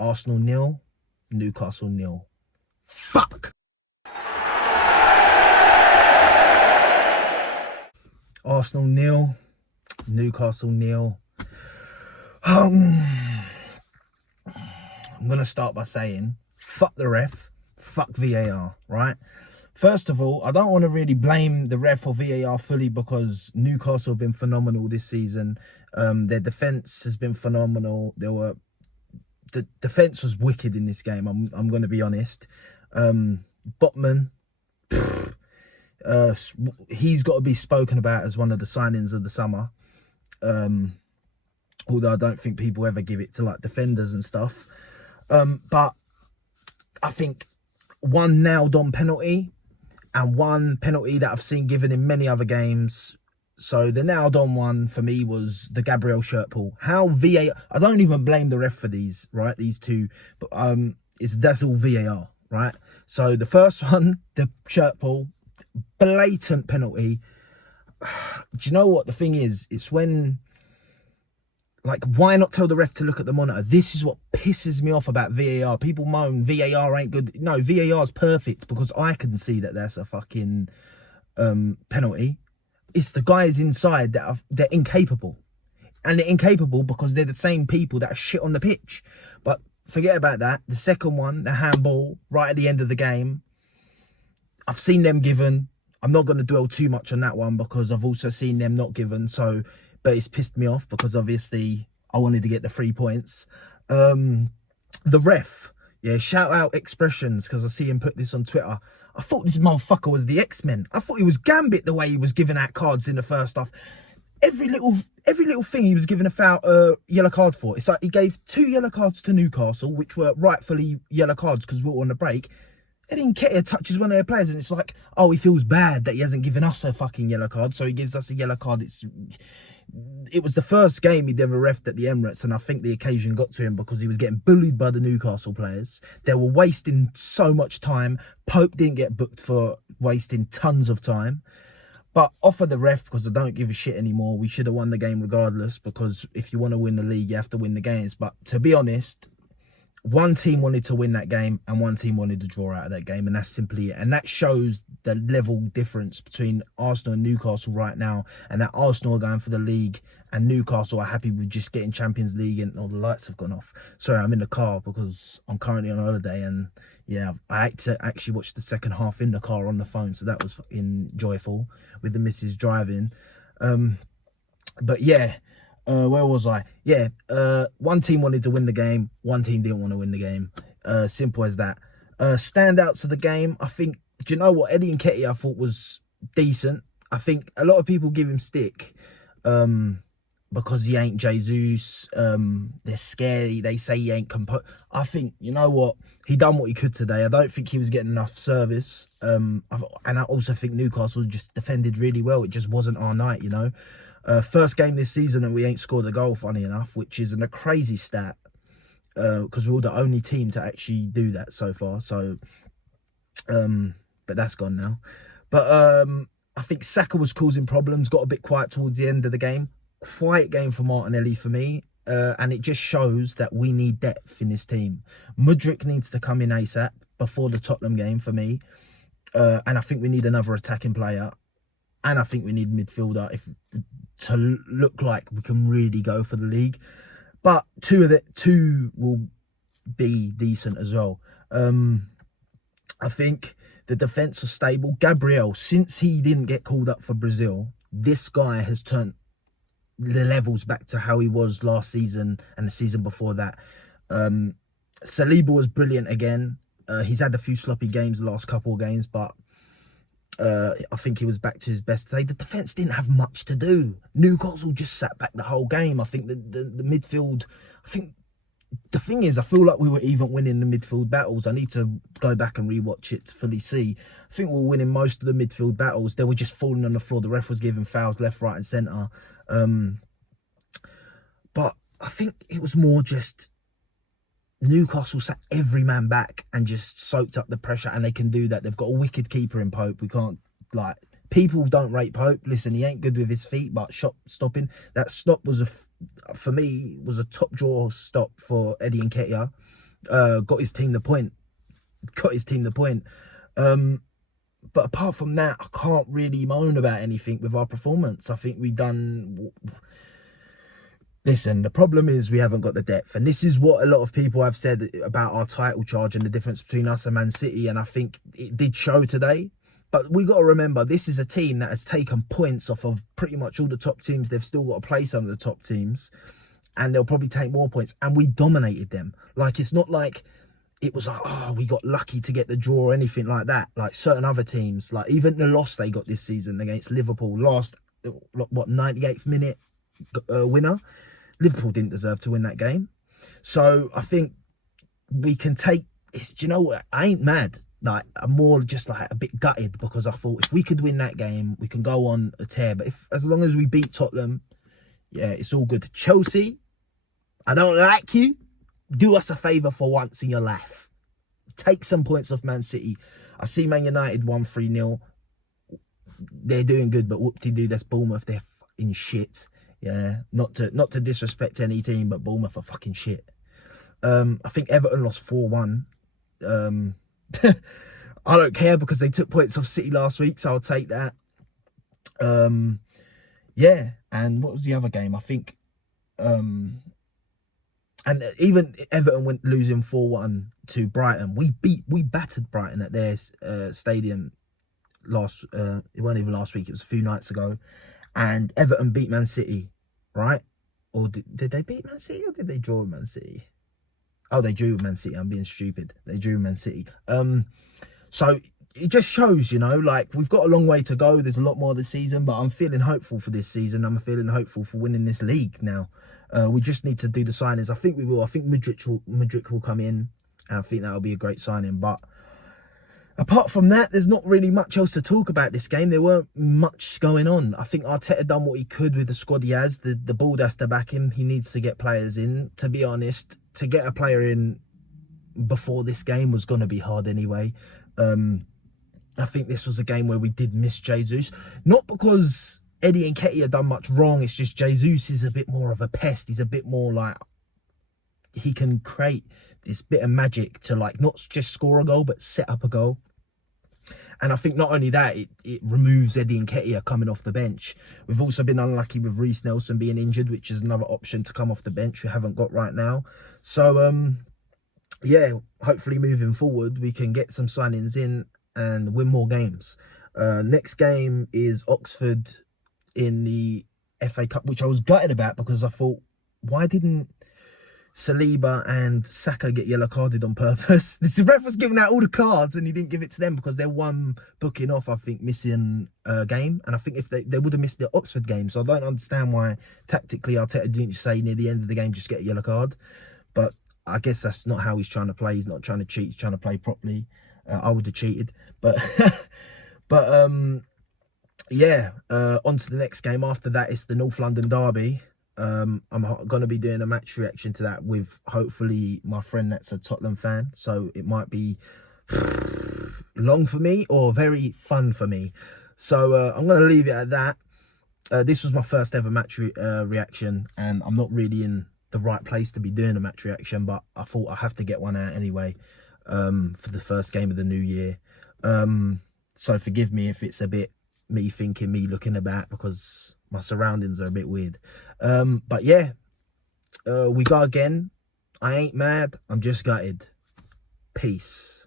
Arsenal 0, Newcastle 0. Fuck! Arsenal 0, Newcastle 0. I'm going to start by saying, fuck the ref, fuck VAR, right? First of all, I don't want to really blame the ref or VAR fully because Newcastle have been phenomenal this season. Their defence has been phenomenal. The defence was wicked in this game. I'm going to be honest. Botman, he's got to be spoken about as one of the signings of the summer. Although I don't think people ever give it to like defenders and stuff. But I think one nailed on penalty and one penalty that I've seen given in many other games. So the nailed on one for me was the Gabriel shirt pull. How VAR, I don't even blame the ref for these, right? These two, but that's all VAR, right? So the first one, the shirt pull, blatant penalty. Do you know what the thing is? It's when, like, why not tell the ref to look at the monitor? This is what pisses me off about VAR. People moan VAR ain't good. No, VAR is perfect because I can see that that's a fucking penalty. It's the guys inside that they're incapable. And they're incapable because they're the same people that are shit on the pitch. But forget about that. The second one, the handball, right at the end of the game. I've seen them given. I'm not going to dwell too much on that one because I've also seen them not given. So, but it's pissed me off because obviously I wanted to get the 3 points. The ref, yeah, shout out Expressions because I see him put this on Twitter. I thought this motherfucker was the X-Men. I thought he was Gambit the way he was giving out cards in the first half. Every little thing he was giving a yellow card for. It's like he gave 2 yellow cards to Newcastle, which were rightfully yellow cards because we were on the break. Eddie Nketiah touches one of their players and it's like, oh, he feels bad that he hasn't given us a fucking yellow card, so he gives us a yellow card. It was the first game he'd ever refed at the Emirates, and I think the occasion got to him because he was getting bullied by the Newcastle players. They were wasting so much time. Pope didn't get booked for wasting tons of time. But off of the ref, because I don't give a shit anymore, we should have won the game regardless, because if you want to win the league, you have to win the games. But to be honest, one team wanted to win that game and one team wanted to draw out of that game, and that's simply it. And that shows the level difference between Arsenal and Newcastle right now, and that Arsenal are going for the league and Newcastle are happy with just getting Champions League. And all the lights have gone off. Sorry, I'm in the car because I'm currently on holiday, and yeah, I had to actually watch the second half in the car on the phone, so that was fucking joyful with the missus driving. But yeah, where was I? Yeah, one team wanted to win the game, one team didn't want to win the game. Simple as that. Standouts of the game, I think, do you know what? Eddie Nketiah I thought was decent. I think a lot of people give him stick because he ain't Jesus. They're scary. They say he ain't composed. I think, you know what? He done what he could today. I don't think he was getting enough service. And I also think Newcastle just defended really well. It just wasn't our night, you know. First game this season and we ain't scored a goal, funny enough, which is a crazy stat because we're the only team to actually do that so far. So, but that's gone now. But I think Saka was causing problems, got a bit quiet towards the end of the game. Quiet game for Martinelli for me. And it just shows that we need depth in this team. Mudryk needs to come in ASAP before the Tottenham game for me. And I think we need another attacking player. And I think we need a midfielder to look like we can really go for the league. But two will be decent as well. I think the defence was stable. Gabriel, since he didn't get called up for Brazil, this guy has turned the levels back to how he was last season and the season before that. Saliba was brilliant again. He's had a few sloppy games the last couple of games, but I think he was back to his best today. The defence didn't have much to do. Newcastle just sat back the whole game. I think the midfield, I think the thing is, I feel like we were even winning the midfield battles. I need to go back and rewatch it to fully see. I think we were winning most of the midfield battles. They were just falling on the floor. The ref was giving fouls left, right and centre. But I think it was more just Newcastle sat every man back and just soaked up the pressure, and they can do that. They've got a wicked keeper in Pope. We can't, like, people don't rate Pope. Listen, he ain't good with his feet, but shot stopping, that stop was for me was a top draw stop for Eddie Nketiah. Got his team the point. Got his team the point. But apart from that, I can't really moan about anything with our performance. I think we done... Listen, the problem is we haven't got the depth. And this is what a lot of people have said about our title charge and the difference between us and Man City. And I think it did show today. But we got to remember, this is a team that has taken points off of pretty much all the top teams. They've still got to play some of the top teams. And they'll probably take more points. And we dominated them. Like, it's not like it was like, oh, we got lucky to get the draw or anything like that. Like certain other teams, like even the loss they got this season against Liverpool, last, what, 98th minute winner. Liverpool didn't deserve to win that game. So I think we can take, it's, do you know what, I ain't mad. Like, I'm more just like a bit gutted because I thought if we could win that game, we can go on a tear. But if, as long as we beat Tottenham, yeah, it's all good. Chelsea, I don't like you. Do us a favour for once in your life. Take some points off Man City. I see Man United won 3-0. They're doing good, but whoop-de-doo, that's Bournemouth. They're fucking shit. Yeah, not to disrespect any team, but Bournemouth are fucking shit. I think Everton lost 4-1. I don't care because they took points off City last week, so I'll take that. Yeah, and what was the other game? I think, and even Everton went losing 4-1 to Brighton. We battered Brighton at their stadium last. It wasn't even last week. It was a few nights ago. And Everton beat Man City, right? Or did they beat Man City or did they draw with Man City? Oh, they drew with Man City. I'm being stupid. They drew with Man City. So it just shows, you know, like we've got a long way to go. There's a lot more this season, but I'm feeling hopeful for this season. I'm feeling hopeful for winning this league now. We just need to do the signings. I think we will. I think Mudryk will come in. And I think that'll be a great signing. But apart from that, there's not really much else to talk about this game. There weren't much going on. I think Arteta done what he could with the squad he has. The board has to back him. He needs to get players in. To be honest, to get a player in before this game was going to be hard anyway. I think this was a game where we did miss Jesus. Not because Eddie and Nketiah done much wrong. It's just Jesus is a bit more of a pest. He's a bit more like, he can create this bit of magic to like not just score a goal, but set up a goal. And I think not only that, it removes Eddie Nketiah coming off the bench. We've also been unlucky with Reece Nelson being injured, which is another option to come off the bench we haven't got right now. So, yeah, hopefully moving forward, we can get some signings in and win more games. Next game is Oxford in the FA Cup, which I was gutted about because I thought, why didn't Saliba and Saka get yellow carded on purpose? This ref was giving out all the cards and he didn't give it to them because they're one booking off, I think, missing a game. And I think if they would have missed the Oxford game. So I don't understand why tactically Arteta didn't say near the end of the game, just get a yellow card. But I guess that's not how he's trying to play. He's not trying to cheat. He's trying to play properly. I would have cheated. But, yeah, on to the next game. After that, it's the North London derby. I'm going to be doing a match reaction to that with hopefully my friend that's a Tottenham fan. So it might be long for me or very fun for me. So I'm going to leave it at that. This was my first ever match reaction, and I'm not really in the right place to be doing a match reaction, but I thought I have to get one out anyway for the first game of the new year. So forgive me if it's a bit me thinking, me looking about, because my surroundings are a bit weird. But yeah, we go again. I ain't mad. I'm just gutted. Peace.